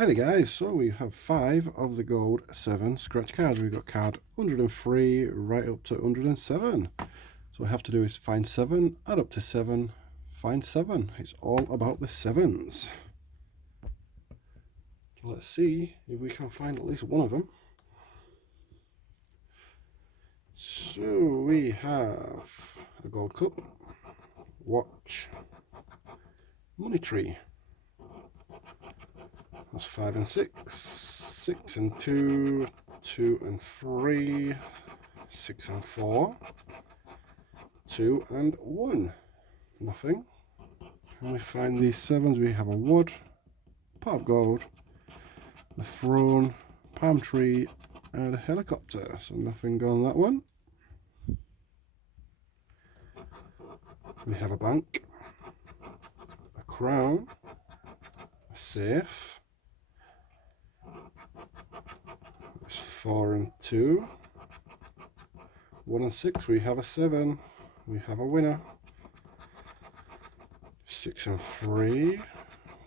Hi there guys, so we have 5 of the gold 7 scratch cards. We've got card 103 right up to 107. So what we have to do is find 7, add up to 7, find 7. It's all about the 7s. So let's see if we can find at least one of them. So we have a gold cup, watch, money tree. That's 5 and 6, 6 and 2, 2 and 3, 6 and 4, 2 and 1. Nothing. When we find these 7s, we have a wood, pot of gold, the throne, palm tree, and a helicopter. So nothing on that one. We have a bank, a crown, a safe. It's 4 and 2, 1 and 6. We have a 7. We have a winner. 6 and 3,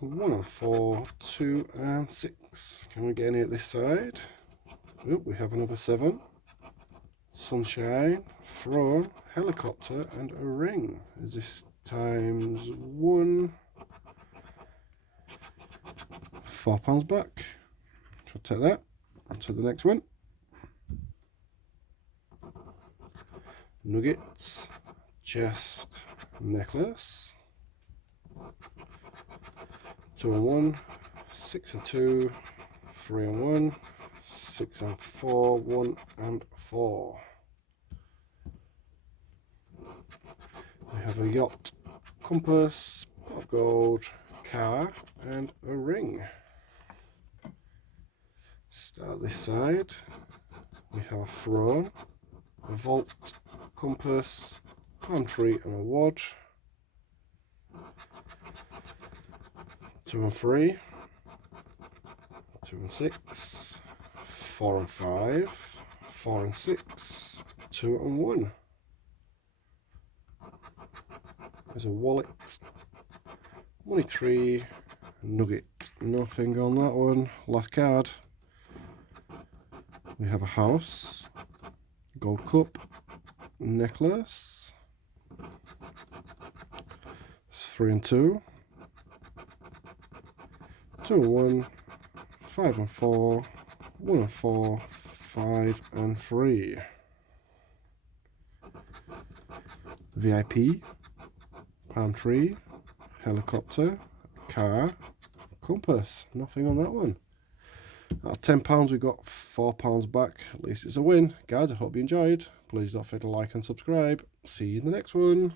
1 and 4, 2 and 6. Can we get any at this side? Oh, we have another 7. Sunshine, throne, helicopter, and a ring. Is this times 1? £4 back. So take that. On to the next one. Nuggets, chest, necklace. 2 and 1, 6 and 2, 3 and 1, 6 and 4, 1 and 4. We have a yacht, compass, pot of gold, car, and a ring. Start this side. We have a throne, a vault, compass, palm tree, and a wad. 2 and 3, 2 and 6, 4 and 5, 4 and 6, 2 and 1. There's a wallet, money tree, nugget. Nothing on that one. Last card. We have a house, gold cup, necklace. It's 3 and 2, 2 and 1, 5 and 4, 1 and 4, 5 and 3. VIP, palm tree, helicopter, car, compass. Nothing on that one. Out of £10 we got £4 back. At least it's a win. Guys, I hope you enjoyed. Please don't forget to like and subscribe. See you in the next one.